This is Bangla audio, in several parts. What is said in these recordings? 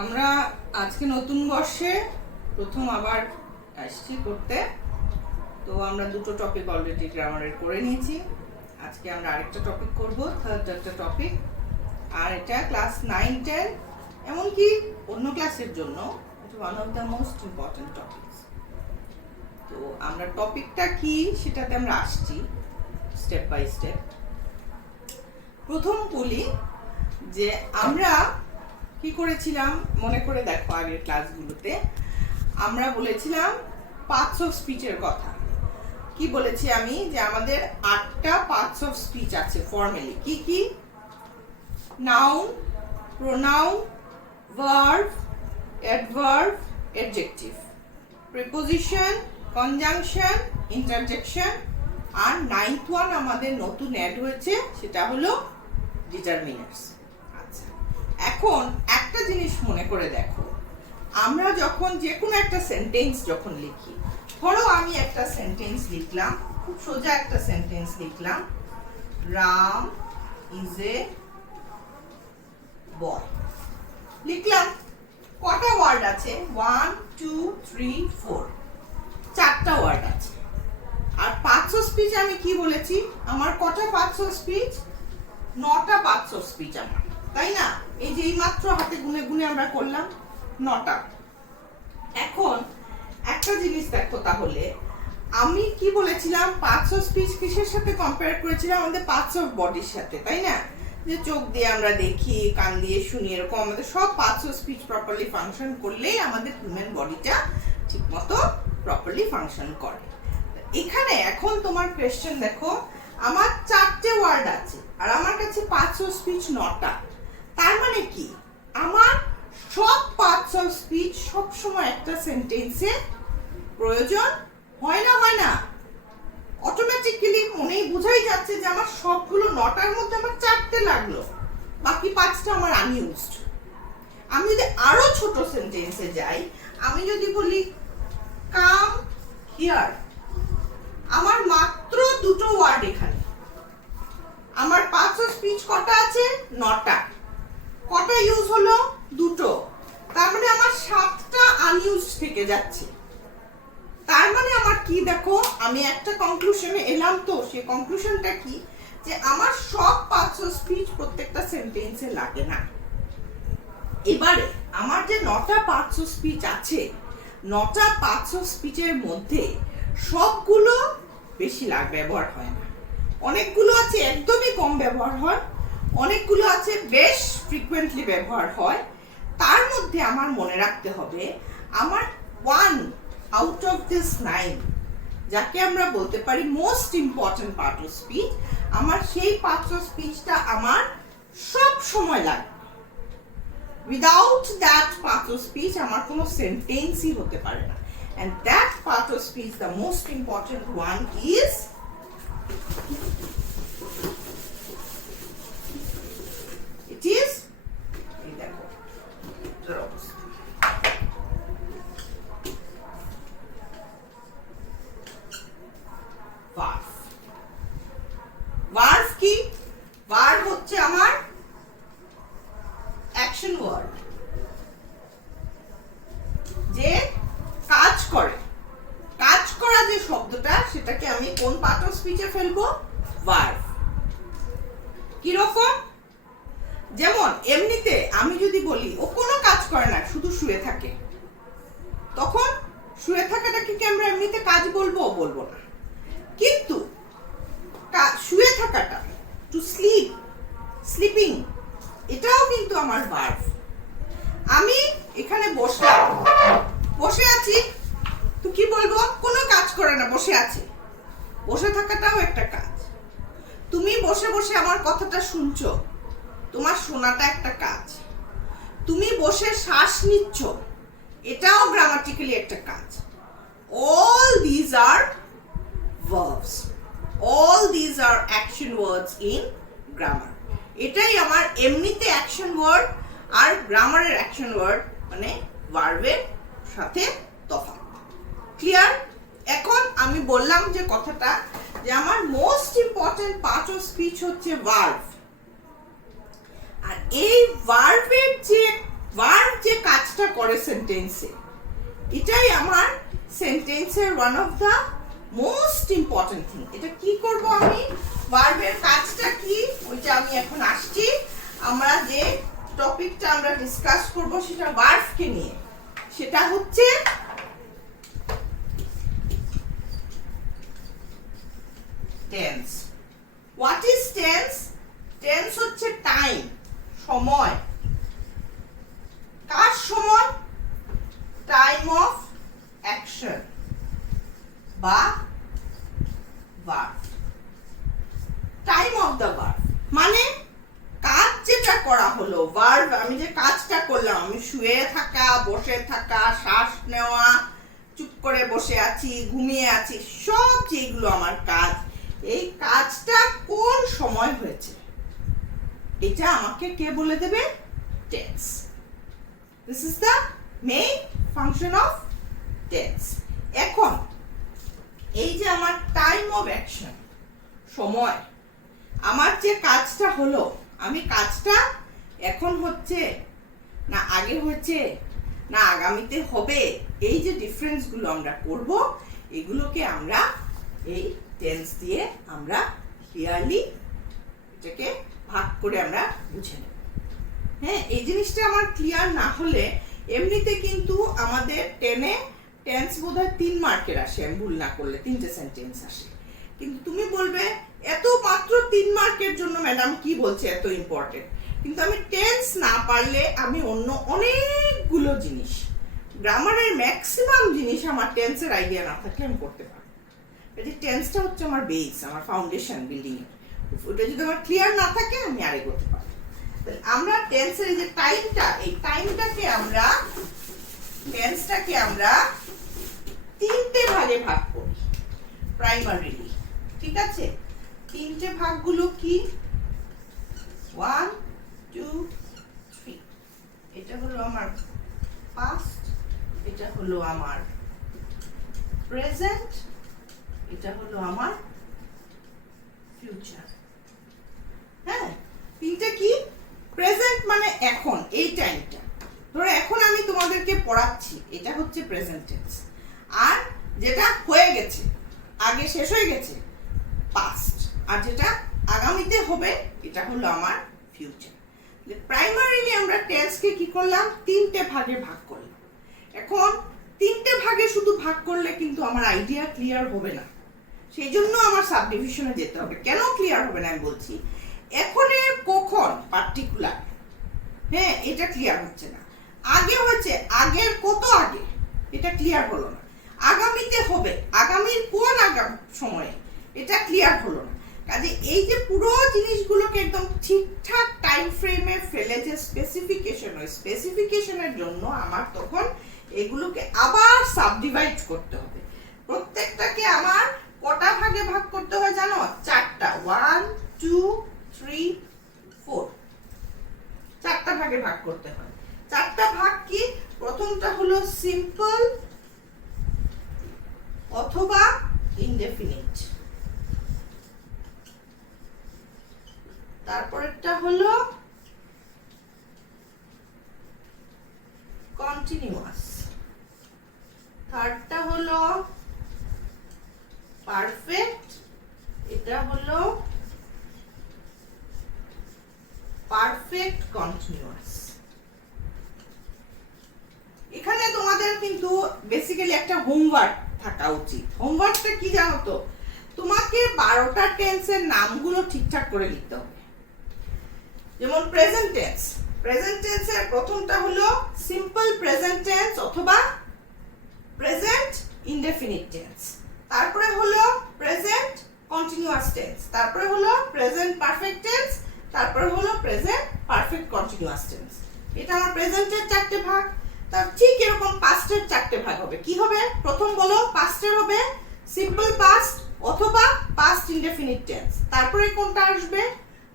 আমরা আজকে নতুন বর্ষে প্রথম আবার আসছি করতে। তো আমরা দুটো টপিক অলরেডি গ্রামারের করে নিয়েছি। আজকে আমরা আরেকটা টপিক করব, থার্ড একটা টপিক। আর এটা ক্লাস 9-10 এমনকি অন্য ক্লাসের জন্য এটা one of the most important topics. তো আমরা টপিকটা কি সেটাতে আমরা আসছি স্টেপ বাই স্টেপ। প্রথম বলি যে আমরা কি করেছিলাম, মনে করে দেখো আগের ক্লাসগুলোতে আমরা বলেছিলাম পার্টস অফ স্পিচের কথা। কি বলেছি আমি, যে আমাদের 8টা পার্টস অফ স্পিচ আছে ফর্মালি। কি কি? Noun, pronoun, verb, adverb, adjective, preposition, conjunction, interjection, আর 9th ওয়ান আমাদের নতুন অ্যাড হয়েছে, সেটা হলো ডিটারমিনার্স। আচ্ছা, এখন একটা জিনিস মনে করে দেখো, আমরা যখন যে কোনো একটা সেন্টেন্স যখন লিখি, ধরো আমি একটা সেন্টেন্স লিখলাম, খুব সোজা একটা সেন্টেন্স লিখলাম, রাম ইজ এ বয়। লিখলাম, কটা ওয়ার্ড আছে? 1 2 3 4, 4টা ওয়ার্ড আছে। আর পার্টস অফ স্পিচ আমি কি বলেছি, আমার কটা পার্টস অফ স্পিচ? 9টা পার্টস অফ স্পিচ আমার, তাই না? এই যে এই মাত্র হাতে গুনে গুনে আমরা করলাম 9টা। এখন একটা জিনিস দেখো, তাহলে আমি কি বলেছিলাম, পার্টস অফ স্পিচ কিসের সাথে কম্পেয়ার করেছিলাম? আমাদের পার্টস অফ বডির সাথে, তাই না? যে চোখ দিয়ে আমরা দেখি, কান দিয়ে শুনি, এরকম আমাদের সব parts of speech properly function করলেই আমাদের হিউম্যান বডিটা ঠিকমতো প্রপারলি ফাংশন করে। এখানে এখন তোমার কোয়েশ্চেন দেখো, আমার 4টে ওয়ার্ড আছে আর আমার কাছে পার্টস অফ স্পিচ 9টা। তার মানে কি, আমার সব পার্টস অফ স্পিচ সব সময় একটা সেন্টেন্সে প্রয়োজন হয় না? হয় না? অটোমেটিক্যালি মনেই বোঝাই যাচ্ছে যে আমার সবগুলো 9টার মধ্যে আমার 4টে লাগলো, বাকি 5টা আমার আনইউজড। আমি যদি আরো ছোট সেন্টেন্সে যাই, আমি যদি বলি কাম হিয়ার, আমার মাত্র 2টো ওয়ার্ড এখানে। আমার পার্টস অফ স্পিচ কটা আছে? 9টা। কটা ইউজ হলো? 2টো। তার মানে আমার 7টা আনইউজ থেকে যাচ্ছে। তার মানে আমার কি, দেখো আমি একটা কনক্লুশনে এলাম। তো সেই কনক্লুশনটা কি, যে আমার সব পার্টস অফ স্পিচ প্রত্যেকটা সেন্টেন্সে লাগে না। এবারে আমার যে 9টা পার্টস অফ স্পিচ আছে, 9টা পার্টস অফ স্পিচের মধ্যে সবগুলো বেশি ব্যবহার হয় না। অনেকগুলো আছে একদমই কম ব্যবহার হয়, অনেকগুলো আছে বেশ ফ্রিকোয়েন্টলি ব্যবহার হয়। তার মধ্যে আমার মনে রাখতে হবে, আমার 1 আউট অফ দিস 9, যাকে আমরা বলতে পারি most important part of speech, আমার সেই পার্ট অফ স্পিচটা আমার সব সময় লাগবে। Without that part of speech আমার কোনো সেন্টেন্সই হতে পারে না। And that part of speech, the most important one is it is এই দেখো এটার অবস্থা, verb। verb কি? verb হচ্ছে আমার অ্যাকশন ওয়ার্ড, যে কাজ করে। কাজ করা যে শব্দটা, সেটাকে আমি কোন পার্ট অফ স্পিচে ফেলবো? ভার্ব। কিরকম? যেমন এমনিতে আমি যদি বলি ও কোনো কাজ করে না, শুধু শুয়ে থাকে, তখন শুয়ে থাকাটাকে কি আমরা এমনিতে কাজ বলবো? বলবো না। কিন্তু শুয়ে থাকাটা, টু স্লিপ, স্লিপিং, এটাও কিন্তু আমার ভার্ব। আমি এখানে বসে আছি, তো কি বলবো? কোনো কাজ করে না, বসে আছে। বসে থাকাটাও একটা কাজ। তুমি বসে বসে আমার কথাটা শুনছো, তোমার শোনাটা একটা কাজ। তুমি বসে শ্বাস নিচ্ছ, এটাও গ্রামাটিক্যালি একটা কাজ। All these are verbs, all these are action words in grammar. এটাই আমার এমনিতে অ্যাকশন ওয়ার্ড আর গ্রামারের অ্যাকশন ওয়ার্ড, মানে ভার্বের সাথে তফাৎ। ক্লিয়ার? এখন আমি বললাম যে কথাটা, যে আমার most important part of speech হচ্ছে ভার্ব। আর এই ভার্বের যে পরে সেন্টেন্সে। এটাই আমার সেন্টেন্সের one of the most important thing. এটা কি করব আমি, ভার্বের কাজটা কি ওইটা আমি এখন আসছি। আমরা যে টপিকটা আমরা ডিসকাস করব সেটা ভার্বকে নিয়ে, সেটা হচ্ছে tense. What is tense? Tense হচ্ছে টাইম, সময়। কার সময়? টাইম অফ অ্যাকশন বা verb. Time of the verb মানে কাজ যেটা করা হলো, ভার্ব আমি যে কাজটা করলাম, আমি শুয়ে থাকা, বসে থাকা, শ্বাস নেওয়া, চুপ করে বসে আছি, ঘুমিয়ে আছি, সব যেগুলো আমার কাজ, এই কাজটা কোন সময় হয়েছে এটা আমাকে কে বলে দেবে? Tense. This is the main function of tense. এখন এই যে আমার টাইম অফ অ্যাকশন, সময়, আমার যে কাজটা হলো, আমি কাজটা এখন হচ্ছে না আগে হচ্ছে না আগামীতে হবে, এই যে ডিফারেন্সগুলো আমরা করব, এগুলোকে আমরা এই টেন্স দিয়ে আমরা ক্লিয়ারলি এটাকে ভাগ করে আমরা বুঝে নেব। হ্যাঁ, এই জিনিসটা আমার ক্লিয়ার না হলে এমনিতে কিন্তু আমাদের টেন্স বোধহয় 3 মার্কের আসে, আমি ভুল না করলে 3টে সেন্টেন্স আসে। কিন্তু তুমি বলবে এত মাত্র 3 মার্কের জন্য ম্যাডাম কি বলছে এত ইম্পর্টেন্ট, কিন্তু আমি টেন্স না পারলে আমি অন্য অনেকগুলো জিনিস, গ্রামারের ম্যাক্সিমাম জিনিস আমার টেন্সের আইডিয়া না থাকলে আমি করতে পারবো। এই যে টেন্সটা হচ্ছে আমার বেস, আমার ফাউন্ডেশন বিল্ডিং এর, ওটা যদি আমার ক্লিয়ার না থাকে আমি আর এগোতে পারবো। তাহলে আমরা টেন্সের এই যে টাইমটা, এই টাইমটাকে আমরা টেন্সটাকে আমরা 3টে ভাগে ভাগ করি প্রাইমারিলি। ঠিক আছে, 3টে ভাগগুলো কি? 1 2 3। এটা হলো আমার পাস্ট, এটা হলো আমার প্রেজেন্ট, এটা হলো আমার ফিউচার। হ্যাঁ, 3টে কি? প্রেজেন্ট মানে এখন, এই টাইমটা ধরো এখন আমি তোমাদেরকে পড়াচ্ছি, এটা হচ্ছে প্রেজেন্ট টেন্স। আর যেটা হয়ে গেছে, আগে শেষ হয়ে গেছে, পাস্ট। আর যেটা আগামীতে হবে, এটা হলো আমার ফিউচার। প্রাইমারিলি আমরা টেন্সকে কি করলাম? 3টে ভাগে ভাগ করলাম। এখন 3টে ভাগে শুধু ভাগ করলে কিন্তু আমার আইডিয়া ক্লিয়ার হবে না, সেই জন্য আমার সাবডিভিশনে যেতে হবে। কেন ক্লিয়ার হবে না আমি বলছি, এখনের কখন পার্টিকুলার, হ্যাঁ এটা ক্লিয়ার হচ্ছে না। আগে হচ্ছে, আগের কত আগে, এটা ক্লিয়ার হলো না। আগামীতে হবে, আগামীর কোন সময়ে, এটা ক্লিয়ার হলো না। কাজে এই যে পুরো জিনিসগুলোকে একদম ঠিকঠাক টাইম ফ্রেমে ফেলে যে স্পেসিফিকেশন, ওই স্পেসিফিকেশনের জন্য আমার তখন এগুলোকে আবার সাবডিভাইড করতে হবে। প্রত্যেকটাকে আমার কটা ভাগে ভাগ করতে হয় জানো? 4টা। 1 2 3 4, 4টা ভাগে ভাগ করতে হয়। 4টা ভাগ কি? প্রথমটা হলো সিম্পল অথবা ইনডেফিনিট, তারপরেরটা হলো কন্টিনিউয়াস, থার্ডটা হলো পারফেক্ট, এটা হলো পারফেক্ট কন্টিনিউয়াস। এখানে তোমাদের কিন্তু বেসিক্যালি একটা হোমওয়ার্ক থাকা উচিত। হোমওয়ার্কটা কি জানো তো? তোমাকে 12টা টেন্সের নামগুলো ঠিকঠাক করে লিখতে হবে। যেমন প্রেজেন্ট টেন্স, প্রেজেন্ট টেন্সের প্রথমটা হলো সিম্পল প্রেজেন্ট টেন্স অথবা প্রেজেন্ট ইনডেফিনিট টেন্স, তারপরে হলো প্রেজেন্ট কন্টিনিউয়াস টেন্স, তারপরে হলো প্রেজেন্ট পারফেক্ট টেন্স, তারপরে হলো প্রেজেন্ট পারফেক্ট কন্টিনিউয়াস টেন্স। এটা আমার প্রেজেন্টের 4টে ভাগ। তার ঠিক এরকম পাস্টের 4টে ভাগ হবে। কি হবে? প্রথম বলো, পাস্টের হবে সিম্পল পাস্ট অথবা পাস্ট ইনডেফিনিট টেন্স, তারপরে কোনটা আসবে?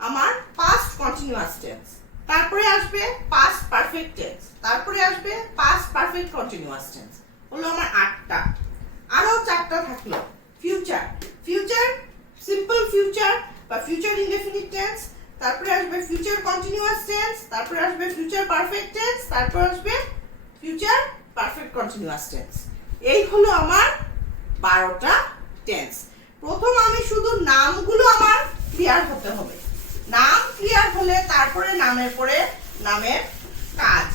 আমার পাস্ট কন্টিনিউয়াস টেন্স, তারপরে আসবে পাস্ট পারফেক্ট টেন্স, তারপরে আসবে পাস্ট পারফেক্ট কন্টিনিউয়াস টেন্স। হলো আমার 8টা। আরো 4টা থাকলো ফিউচার, ফিউচার সিম্পল ফিউচার বা ফিউচার ইনডেফিনিট টেন্স, তারপরে আসবে ফিউচার কন্টিনিউয়াস টেন্স, তারপরে আসবে ফিউচার পারফেক্ট টেন্স, তারপর আসবে ফিউচার পারফেক্ট কন্টিনিউয়াস টেন্স। এই হলো আমার 12টা টেন্স। প্রথম আমি শুধু নামগুলো আমার ক্লিয়ার হতে হবে। নাম ক্লিয়ার হলে তারপরে নামের পরে নামের কাজ,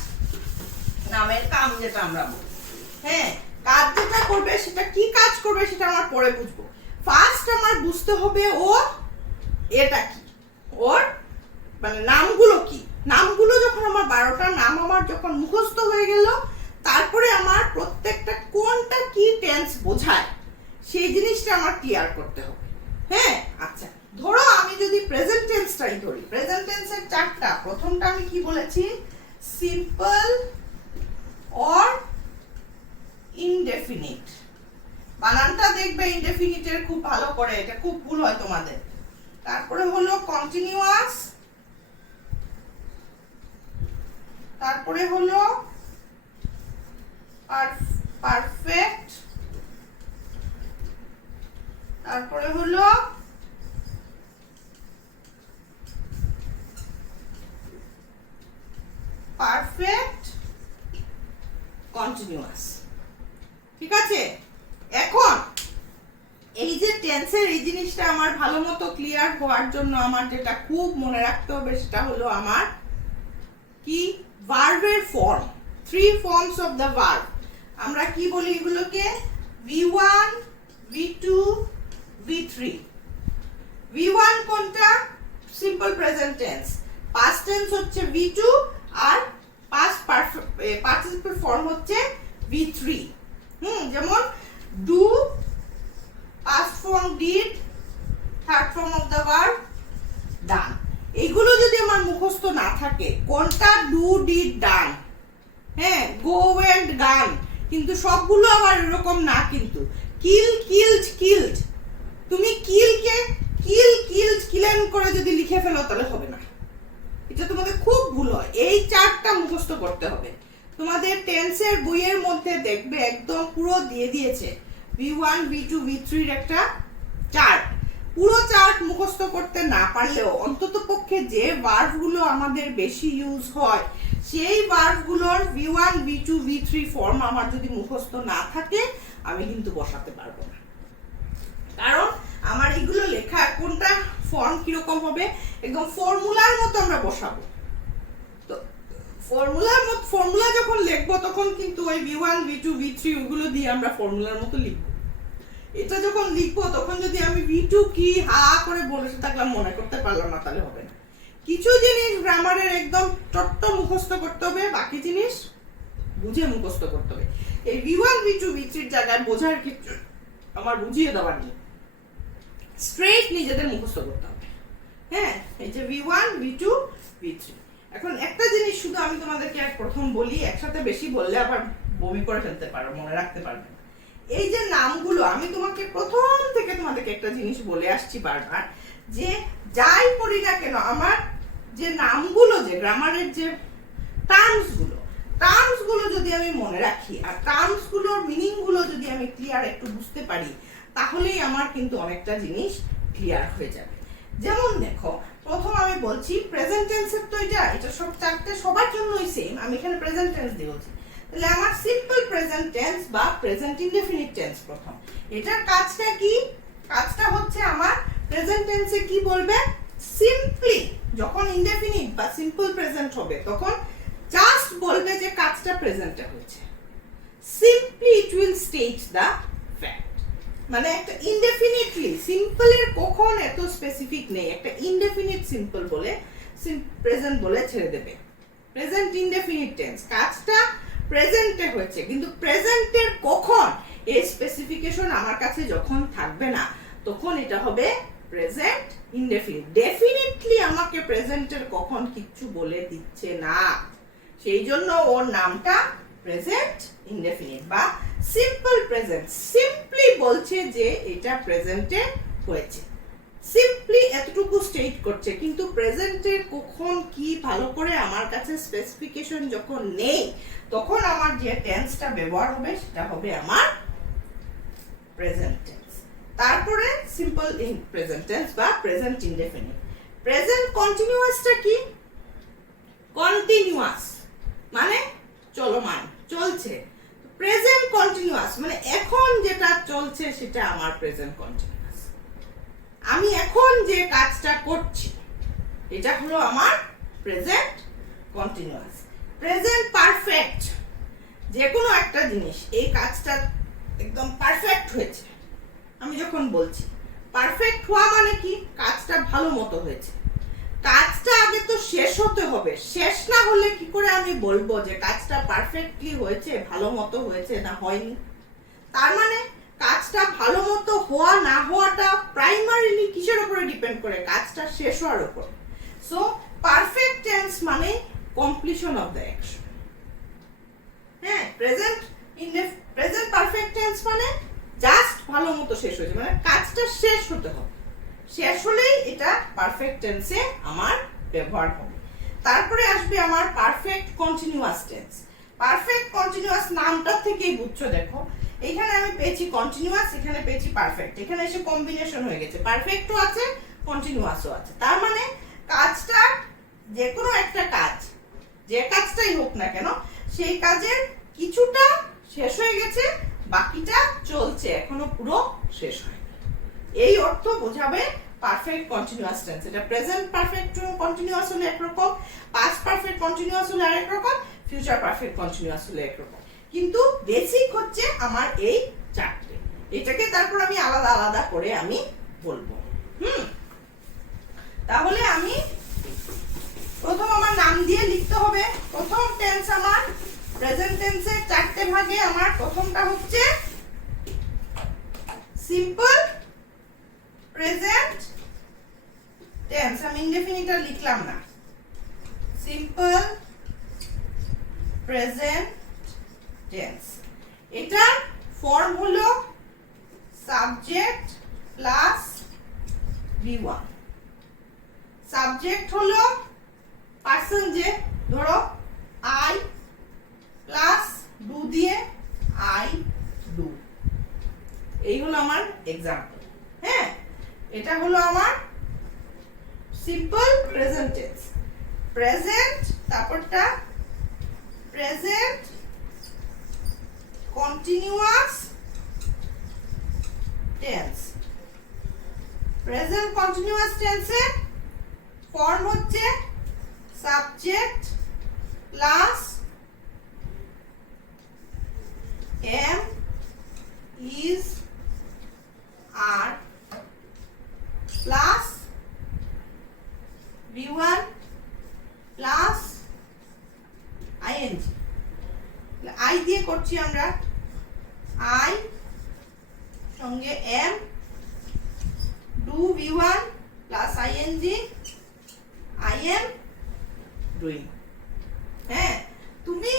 নামের কাম যেটা আমরা বলি। হ্যাঁ, কাজ যেটা করবে সেটা কি কাজ করবে সেটা আমার পরে বুঝবো। ফার্স্ট আমার বুঝতে হবে ও এটা কি, ওর মানে নামগুলো কি। নামগুলো যখন আমার 12টা নাম আমার যখন মুখস্থ হয়ে গেল, তারপরে আমার প্রত্যেকটা কোনটা কি টেন্স বোঝায় সেই জিনিসটা আমার ক্লিয়ার করতে হবে। হ্যাঁ, আচ্ছা ধরো আমি যদি প্রেজেন্ট টেন্সটাই ধরি, প্রেজেন্ট টেন্সের 4টা। প্রথমটা আমি কি বলেছি? Simple or indefinite. বানানটা দেখবে ইনডেফিনিটের খুব ভালো করে, এটা খুব ভুল হয় তোমাদের। তারপরে হলো কন্টিনিউয়াস, তারপরে হলো পারফেক্ট, তারপরে হলো পারফেক্ট কন্টিনিউয়াস। ঠিক আছে, এখন এই যে টেন্সের এই জিনিসটা আমার ভালো মতো ক্লিয়ার হওয়ার জন্য আমার যেটা খুব মনে রাখতে হবে সেটা হলো আমার কি ভার্বের form. 3 forms of the verb. আমরা কি বলি এগুলোকে? V1, V2, V3। V1 কোনটা? Simple present tense. Past tense হচ্ছে V2 আর পাস্ট পার্টিসিপল ফর্ম হচ্ছে V3। যেমন do, past form did, third form of the verb done। এইগুলো যদি আমার মুখস্থ না থাকে, কোনটা ডু, ডিড, ডান, হ্যাঁ, গো, ওয়েন্ট, গান, কিন্তু সবগুলো আবার এরকম না। কিন্তু কিল, কিলড, কিলড, তুমি কিলকে কিল, কিলড, কিলেন করে যদি লিখে ফেলো তাহলে হবে না। এটা তোমাদের খুব ভুল হয়। এই 4টা মুখস্থ করতে হবে। তোমাদের টেন্সের বইয়ের মধ্যে দেখবে একদম পুরো দিয়ে দিয়েছে V1, V2, V3 এর একটা চার্ট। পুরো চার্ট মুখস্থ করতে না পারলেও অন্তত পক্ষে যে ভার্বগুলো আমাদের বেশি ইউজ হয় সেই ভার্বগুলোর V1, V2, V3 ফর্ম আমার যদি মুখস্থ না থাকে আমি কিন্তু বসাতে পারবো না। কারণ আমার এগুলো লেখা কোনটা ফর্ম কিরকম হবে একদম ফর্মুলার মতো আমরা বসাবো। তো ফর্মুলা যখন লিখবো তখন কিন্তু ওই V1, V2, V3 ওগুলো দিয়ে আমরা ফর্মুলার মতো লিখবো। এটা যখন লিখবো তখন যদি আমি V2 কি হা করে বসে থাকলাম মনে করতে পারলাম না তাহলে হবে না। কিছু জিনিস গ্রামারের একদম চট্ট মুখস্থ করতে হবে, বাকি জিনিস বুঝে মুখস্থ করতে হবে। এই V1, V2, V3 এর জায়গায় বোঝার ক্ষেত্রে আমার বুঝিয়ে দেওয়ার নেই, স্ট্রেট নিজেদের মুখস্থ করতে হবে। হ্যাঁ, এই যে V1, V2, V3। এখন একটা জিনিস শুধু আমি তোমাদেরকে প্রথম বলি, একসাথে বেশি বললে আবার বমি করে ফেলতে পারো, মনে রাখতে পারবে না। এই যে নামগুলো আমি তোমাকে প্রথম থেকে তোমাদেরকে একটা জিনিস বলে আসছি বারবার, যে যাই পড়ি না কেন আমার যে নামগুলো, যে গ্রামারের যে টার্মসগুলো যদি আমি মনে রাখি আর টার্মসগুলোর মিনিংগুলো যদি আমি ক্লিয়ার একটু বুঝতে পারি তাহলেই আমার কিন্তু অনেকটা জিনিস ক্লিয়ার হয়ে যাবে। যেমন দেখো, প্রথম আমি বলছি প্রেজেন্ট টেন্সের তো এটা সব 4টে সবার জন্যই সেম। আমি এখানে প্রেজেন্ট টেন্স দিয়েছি, তাহলে আমার সিম্পল প্রেজেন্ট টেন্স বা প্রেজেন্ট ইনডেফিনিট টেন্স প্রথম। এটার কাজটা কি? কাজটা হচ্ছে আমার প্রেজেন্ট টেন্সে কি বলবে? সিম্পলি যখন ইনডেফিনিট বা সিম্পল প্রেজেন্ট হবে তখন জাস্ট বলবে যে কাজটা প্রেজেন্টে হয়েছে। Simply it will state the fact. মানে একটা ইনডেফিনিটলি, সিম্পলের কখন এত স্পেসিফিক নেই, একটা ইনডেফিনিট সিম্পল বলে প্রেজেন্ট বলে ছেড়ে দেবে। প্রেজেন্ট ইনডেফিনিট টেন্স কাজটা প্রেজেন্টে হয়েছে, কিন্তু প্রেজেন্টের কখন এই স্পেসিফিকেশন আমার কাছে যখন থাকবে না তখন এটা হবে প্রেজেন্ট ইনডেফিনিট। ডেফিনিটলি আমাকে প্রেজেন্টের কখন কিচ্ছু বলে দিচ্ছে না, সেই জন্য ওর নামটা প্রেজেন্ট ইনডেফিনিট বা সিম্পল প্রেজেন্ট। সিম্পলি বলছে যে এটা প্রেজেন্টে হয়েছে, সিম্পলি এতটুকু স্টেট করছে, কিন্তু প্রেজেন্টের কখন কি ভালো করে আমার কাছে স্পেসিফিকেশন যখন নেই তখন আমার যে টেন্সটা ব্যবহার হবে সেটা হবে আমার প্রেজেন্ট টেন্স। তারপরে সিম্পল প্রেজেন্ট টেন্স বা প্রেজেন্ট ইনডেফিনিট। প্রেজেন্ট কন্টিনিউয়াসটা কি? কন্টিনিউয়াস মানে চলমান, চলছে। প্রেজেন্ট কন্টিনিউয়াস মানে এখন যেটা চলছে সেটা আমার প্রেজেন্ট কন্টিনিউয়াস। আমি এখন যে কাজটা করছি এটা হলো আমার প্রেজেন্ট কন্টিনিউয়াস। প্রেজেন্ট পারফেক্ট, যে কোনো একটা জিনিস এই কাজটা একদম পারফেক্ট হয়েছে আমি যখন বলছি, পারফেক্ট হওয়া মানে কি, কাজটা ভালো মতো হয়েছে। কাজটা আগে তো শেষ হতে হবে, শেষ না হলে কি করে আমি বলবো যে কাজটা পারফেক্টলি হয়েছে, ভালো মতো হয়েছে না হয়নি। তার মানে কাজটা ভালো মতো হওয়া না হওয়াটা প্রাইমারিলি কিসের উপরে ডিপেন্ড করে, কাজটা শেষ হওয়ার উপর। সো পারফেক্ট টেন্স মানে কমপ্লিশন অফ দ্য অ্যাকশন। হ্যাঁ, প্রেজেন্ট পারফেক্ট টেন্স মানে জাস্ট ভালো মতো শেষ হয়েছে, মানে কাজটা শেষ হতে হবে, শেষ হলেই এটা পারফেক্ট টেন্সে আমার ব্যবহার হবে। তারপরে আসবে আমার perfect continuous tense. Perfect continuous নামটা থেকেই বুঝছো, দেখো এখানে আমি পেয়েছি কন্টিনিউয়াস, এখানে পেয়েছি পারফেক্ট, এখানে এসে কম্বিনেশন হয়ে গেছে, পারফেক্টও আছে কন্টিনিউয়াসও আছে। তার মানে কাজটা, যে কোনো একটা কাজ, যে কাজটাই হোক না কেন, সেই কাজের কিছুটা শেষ হয়ে গেছে, বাকিটা চলছে, এখনো পুরো শেষ হয়নি। এই অর্থ বোঝাবে পারফেক্ট কন্টিনিউয়াস টেন্স। এটা প্রেজেন্ট পারফেক্ট কন্টিনিউয়াস হলে একরকম, পাস্ট পারফেক্ট কন্টিনিউয়াস হলে আরেক রকম, ফিউচার পারফেক্ট কন্টিনিউয়াস হলে একরকম। কিন্তু বেসিক হচ্ছে আমার এই চারটে। এটাকে তারপর আমি আলাদা আলাদা করে আমি বলবো। তাহলে আমি প্রথম আমার নাম দিয়ে লিখতে হবে। প্রথম টেন্স আমার প্রেজেন্ট টেন্সের চারটে ভাগে, আমার প্রথমটা হচ্ছে সিম্পল প্রেজেন্ট টেন্স। আমি ইনডেফিনিট লিখলাম না, সিম্পল প্রেজেন্ট টেন্স। এটা ফর্ম হলো সাবজেক্ট প্লাস V1। সাবজেক্ট হলো পার্সন, যে ধরো আই প্লাস ডু দিয়ে আই ডু, এই হলো আমার এক্সাম্পল। হ্যাঁ, এটা হলো আমার সিম্পল প্রেজেন্ট টেন্স। প্রেজেন্ট, তারপরটা present continuous tense. Present continuous টেন্সের ফর্ম হচ্ছে subject plus am, is, are plus V1 plus ing। I দিয়ে করছি আমরা, I সঙ্গে am, do V1 plus ing, I am doing। হ্যাঁ, তুমি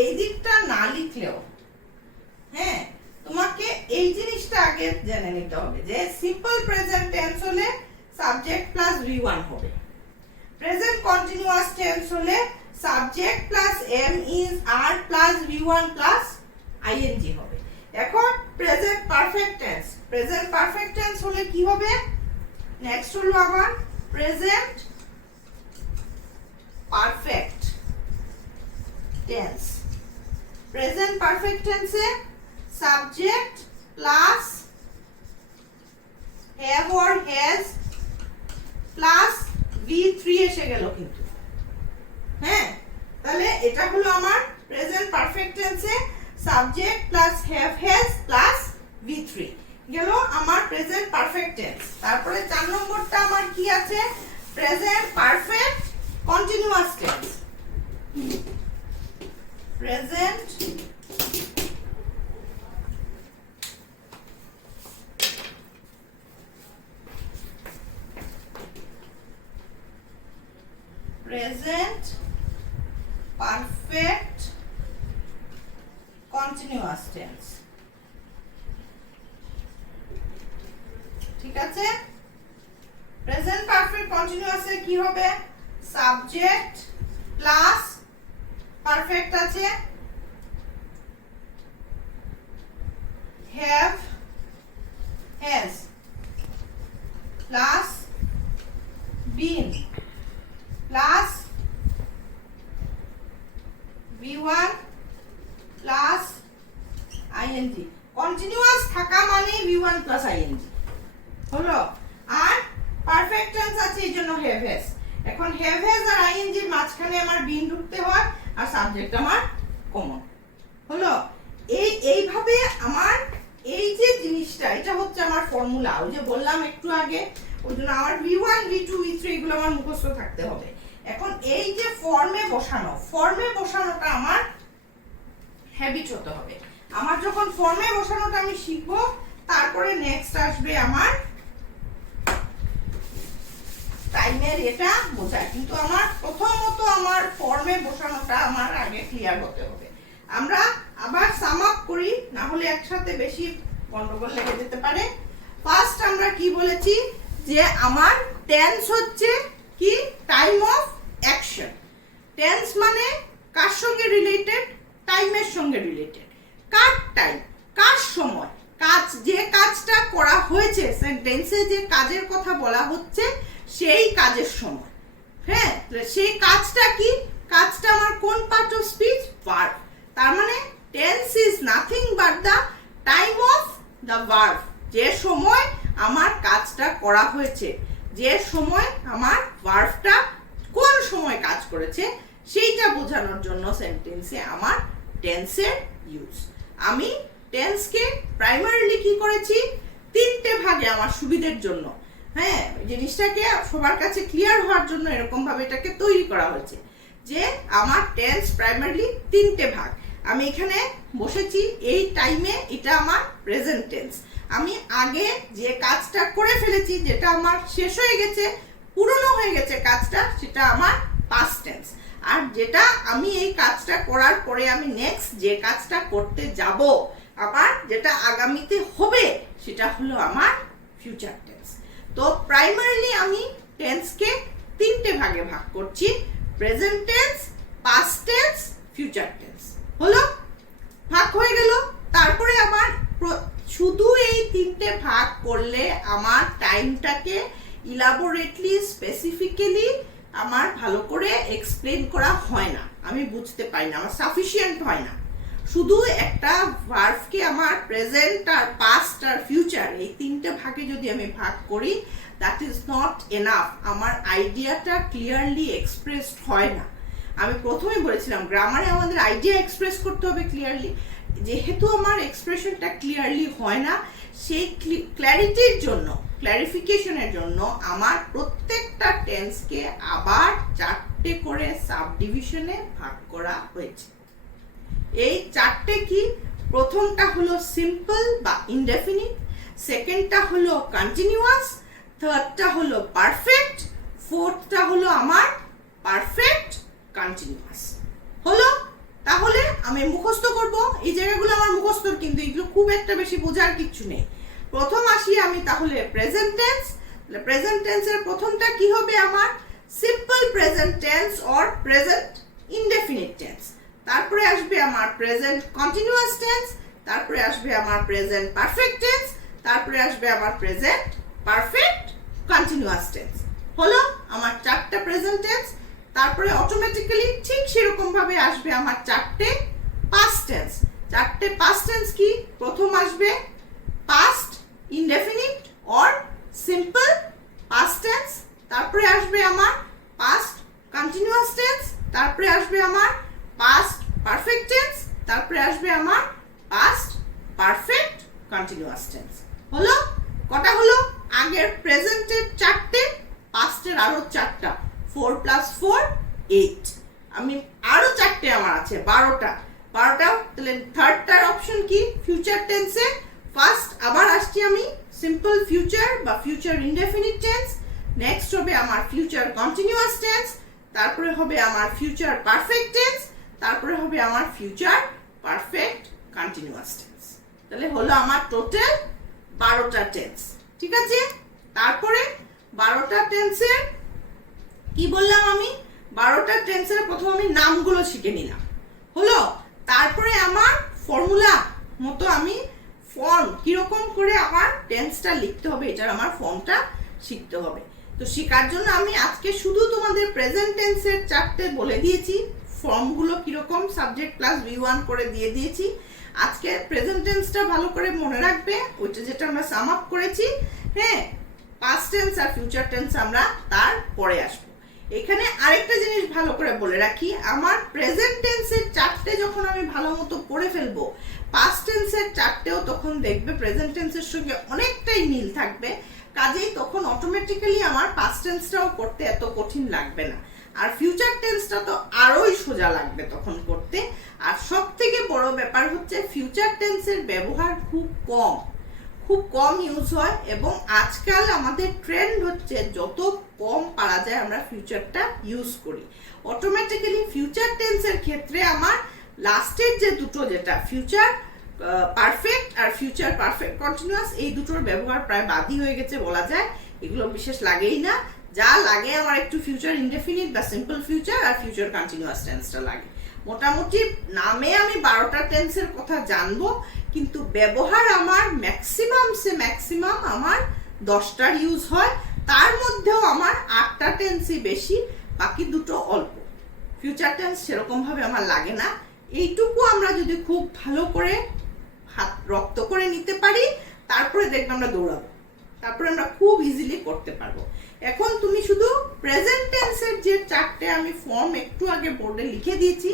এই দিকটা না লিখলেও, হ্যাঁ, তোমাকে এই জিনিসটা আগে জেনে নিতে হবে যে সিম্পল প্রেজেন্ট টেন্স হলে সাবজেক্ট প্লাস V1 হবে, প্রেজেন্ট কন্টিনিউয়াস টেন্স হলে subject plus am, is, are plus V1 plus ing হবে। এখন present perfect tense, present perfect tense হলে কি হবে, নেক্সট হলো আবার present perfect tense. Present perfect টেন্সে subject plus have or has plus V3 এসে গেল কিন্তু। হ্যাঁ, তাহলে এটা হলো আমার প্রেজেন্ট পারফেক্ট টেন্সে subject plus have has plus V3 গেল আমার প্রেজেন্ট পারফেক্ট টেন্স। তারপরে 4 নম্বরটা আমার কি আছে, present perfect continuous tense. Present present perfect continuous tense. ঠিক আছে, প্রেজেন্ট পারফেক্ট কন্টিনিউয়াসে কি হবে, সাবজেক্ট প্লাস পারফেক্ট আছে, have has plus been plus V1 ING, continuous থাকা মানে V1 প্লাস আইএনজি হলো। আর পারফেক্ট টেন্স আছে এই জন্য হ্যাভ হ্যাজ। এখন হ্যাভ হ্যাজ আর আইএনজির মাঝখানে আমার বিন ঢুকতে হয় আর সাবজেক্ট আমার কমন হলো। এইভাবে আমার এই যে জিনিসটা, এটা হচ্ছে আমার ফর্মুলা। ওই যে বললাম একটু আগে, ওই জন্য আমার V1 V2 V3 এগুলো আমার মুখস্থ থাকতে হবে। এখন এই যে ফর্মে বসানোটা আমার হ্যাবিট হতে হবে। আমার যখন ফর্মে বসানোটা আমি শিখবো, তারপরে নেক্সট আসবে আমার টাইমের এটা বোঝায়। কিন্তু আমার প্রথমত আমার ফর্মে বসানোটা আমার আগে ক্লিয়ার হতে হবে। আমরা আবার সাম আপ করি, না হলে একসাথে বেশি গন্ডগোল লেগে যেতে পারে। ফার্স্ট আমরা কি বলেছি, যে আমার টেন্স হচ্ছে কি, টাইম অফ অ্যাকশন। টেন্স মানে কার সঙ্গে রিলেটেড, টাইমের সঙ্গে রিলেটেড। কার টাইম, কার সময়, কাজ, যে কাজটা করা হয়েছে, সেন্টেন্সে যে কাজের কথা বলা হচ্ছে সেই কাজের সময়। হ্যাঁ, সেই কাজটা কি, কাজটা আমার কোন পার্ট অফ স্পিচ, ভার্ব। তার মানে tense is nothing but the time of the verb. যে সময় আমার কাজটা করা হয়েছে, যে সময় আমার ভার্বটা কোন সময় কাজ করেছে, সেইটা বোঝানোর জন্য সেন্টেন্সে আমার টেন্সের ইউজ। আমি টেন্সকে প্রাইমারিলি কি করেছি, তিনটে ভাগে আমার সুবিধের জন্য। হ্যাঁ, জিনিসটাকে সবার কাছে ক্লিয়ার হওয়ার জন্য এরকম ভাবে এটাকে তৈরি করা হয়েছে যে আমার টেন্স প্রাইমারিলি তিনটে ভাগ। আমি এখানে বসেছি এই টাইমে, এটা আমার প্রেজেন্ট টেন্স। আমি আগে যে কাজটা করে ফেলেছি, যেটা আমার শেষ হয়ে গেছে, পুরনো হয়ে গেছে কাজটা, সেটা আমার পাস্ট টেন্স। আর যেটা আমি এই কাজটা করার পরে আমি নেক্সট যে কাজটা করতে যাব, আবার যেটা আগামীতে হবে, সেটা হলো আমার ফিউচার টেন্স। তো প্রাইমারিলি আমি টেন্সকে তিনটে ভাগে ভাগ করছি, present tense, past tense, future tense. হলো, ভাগ হয়ে গেল। তারপরে আমার শুধু এই তিনটে ভাগ করলে আমার টাইমটাকে ইলাবোরেটলি, স্পেসিফিক্যালি আমার ভালো করে এক্সপ্লেন করা হয় না, আমি বুঝতে পারি না, আমার সাফিসিয়েন্ট হয় না। শুধু একটা ভার্বকে আমার প্রেজেন্ট আর পাস্ট আর ফিউচার, এই তিনটে ভাগে যদি আমি ভাগ করি, দ্যাট ইজ নট এনাফ। আমার আইডিয়াটা ক্লিয়ারলি এক্সপ্রেসড হয় না। আমি প্রথমে বলেছিলাম গ্রামারে আমাদের আইডিয়া এক্সপ্রেস করতে হবে ক্লিয়ারলি। যেহেতু আমার এক্সপ্রেশনটা ক্লিয়ারলি হয় না, সেই ক্ল্যারিটির জন্য, ক্ল্যারিফিকেশনের জন্য আমার প্রত্যেকটা টেন্সকে আবার 4টে করে সাব ডিভিশনে ভাগ করা হয়েছে। এই 4টে কি, প্রথমটা হলো সিম্পল বা ইনডেফিনিট, সেকেন্ডটা হলো কন্টিনিউয়াস, থার্ডটা হলো পারফেক্ট, ফোর্থটা হলো আমার পারফেক্ট কন্টিনিউয়াস। হলো, তাহলে আমি মুখস্থ করব এই জায়গাগুলো, আমার মুখস্থ, কিন্তু এগুলো খুব একটা বেশি বোঝার কিছু নেই। প্রথম আসি আমি তাহলে প্রেজেন্ট টেন্স। প্রেজেন্ট টেন্সের প্রথমটা কি হবে আমার, simple present tense or present indefinite tense. তারপরে আসবে আমার প্রেজেন্ট কন্টিনিউয়াস টেন্স, তারপরে আসবে আমার প্রেজেন্ট পারফেক্ট টেন্স, তারপরে আসবে আমার প্রেজেন্ট পারফেক্ট কন্টিনিউয়াস টেন্স। হলো আমার 4টা প্রেজেন্ট টেন্স। তারপরে অটোমেটিক্যালি ঠিক সেরকম ভাবে আসবে আমার 4টে পাস্ট টেন্স। 4টে পাস্ট টেন্স কি, প্রথম আসবে past indefinite or simple past tense, তারপরে আসবে আমার পাস্ট কন্টিনিউয়াস টেন্স, তারপরে আসবে আমার পাস্ট পারফেক্ট টেন্স, তারপরে আসবে আমার পাস্ট পারফেক্ট কন্টিনিউয়াস টেন্স। হলো, কটা হলো, আগের প্রেজেন্টের 4টে, পাস্টের আরো 4টা, 4 + 4 8। আমি আরো 4টে আমার আছে, 12টা। তাহলে থার্ডটার অপশন কি, ফিউচার টেন্সে ফার্স্ট আবার আসছি আমি সিম্পল ফিউচার বা ফিউচার ইনডেফিনিট টেন্স, নেক্সট হবে আমার ফিউচার কন্টিনিউয়াস টেন্স, তারপরে হবে আমার ফিউচার পারফেক্ট টেন্স, তারপরে হবে আমার ফিউচার পারফেক্ট কন্টিনিউয়াস টেন্স। তাহলে হলো আমার টোটাল 12টা টেন্স। ঠিক আছে, তারপরে 12টা টেন্সের কি বললাম আমি, 12টা টেন্সের প্রথম আমি নামগুলো শিখে নিলাম। হলো, তারপরে আমার ফর্মুলা মতো আমি ফর্ম কিরকম করে আমার টেন্সটা লিখতে হবে, এটার আমার ফর্মটা শিখতে হবে। তো শেখার জন্য আমি আজকে শুধু তোমাদের প্রেজেন্ট টেন্সের 4টে বলে দিয়েছি ফর্মগুলো কিরকম সাবজেক্ট প্লাস V1 করে দিয়ে দিয়েছি। আজকে প্রেজেন্ট টেন্সটা ভালো করে মনে রাখবে, ওইটা যেটা আমরা সাম আপ করেছি। হ্যাঁ, পাস্ট টেন্স আর ফিউচার টেন্স আমরা তার পরে আসবো। এখানে আরেকটা জিনিস ভালো করে বলে রাখি, আমার প্রেজেন্ট টেন্সের চারটে যখন আমি ভালো মতো পড়ে ফেলবো, পাস্ট টেন্সের চারটেও তখন দেখবে প্রেজেন্ট টেন্সের সঙ্গে অনেকটাই মিল থাকবে। কাজেই তখন অটোমেটিক্যালি আমার পাস্ট টেন্সটাও করতে এত কঠিন লাগবে না, আর ফিউচার টেন্সটা তো আরোই সোজা লাগবে তখন করতে। আর সব থেকে বড় ব্যাপার হচ্ছে ফিউচার টেন্সের ব্যবহার খুব কম ইউজ হয়, এবং আজকাল আমাদের ট্রেন্ড হচ্ছে যত কম পারা যায় আমরা ফিউচারটা ইউজ করি। অটোমেটিক্যালি ফিউচার টেন্সের ক্ষেত্রে আমার লাস্টের যে দুটো, যেটা ফিউচার পারফেক্ট আর ফিউচার পারফেক্ট কন্টিনিউয়াস, এই দুটোর ব্যবহার প্রায় বাদই হয়ে গেছে বলা যায়। এগুলো বিশেষ লাগেই না, যা লাগে আমার একটু ফিউচার ইনডেফিনিট বা সিম্পল ফিউচার আর ফিউচার কন্টিনিউয়াস টেন্সটা লাগে। মোটামুটি নামে আমি 12টা টেন্সের কথা জানবো, কিন্তু ব্যবহার আমার ম্যাক্সিমাম আমার 10টার ইউজ হয়। তার মধ্যেও আমার 8টা টেন্সই বেশি, বাকি দুটো অল্প। ফিউচার টেন্স সেরকম ভাবে আমার লাগে না। এইটুকু আমরা যদি খুব ভালো করে হাত রপ্ত করে নিতে পারি, তারপরে দেখবে আমরা দৌড়াবো, তারপরে আমরা খুব ইজিলি করতে পারবো। এখন তুমি শুধু প্রেজেন্ট টেন্সের যে চারটে আমি ফর্ম একটু আগে বোর্ডে লিখে দিয়েছি,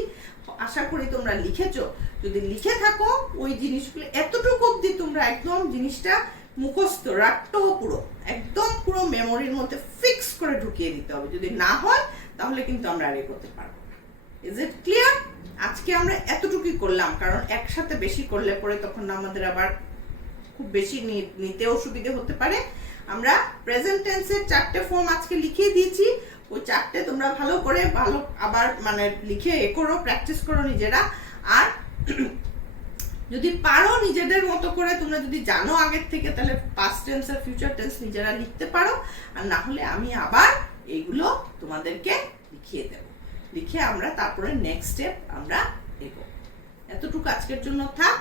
আশা করি তোমরা লিখেছো। যদি লিখে থাকো ওই জিনিসগুলো এতটুকু অব্দি তোমরা একদম জিনিসটা মুখস্থ রাখতো, পুরো মেমোরির মধ্যে ফিক্স করে ঢুকিয়ে দিতে হবে। যদি না হয় তাহলে কিন্তু আমরা আর এগোতে পারবো না। Is it clear? আজকে আমরা এতটুকুই করলাম, কারণ একসাথে বেশি করলে পরে তখন আমাদের আবার খুব বেশি নিতে অসুবিধে হতে পারে। আমরা প্রেজেন্ট টেন্সের চারটে ফর্ম আজকে লিখিয়ে দিয়েছি, ওই চারটে তোমরা ভালো করে আবার লিখে করো, প্র্যাকটিস করো নিজেরা। আর যদি পারো নিজেদের মতো করে, তোমরা যদি জানো আগের থেকে, তাহলে পাস্ট টেন্স আর ফিউচার টেন্স নিজেরা লিখতে পারো। আর না হলে আমি আবার এইগুলো তোমাদেরকে লিখিয়ে দেব, লিখে আমরা তারপরে নেক্সট স্টেপ আমরা এগোবো। এতটুকু আজকের জন্য থাক।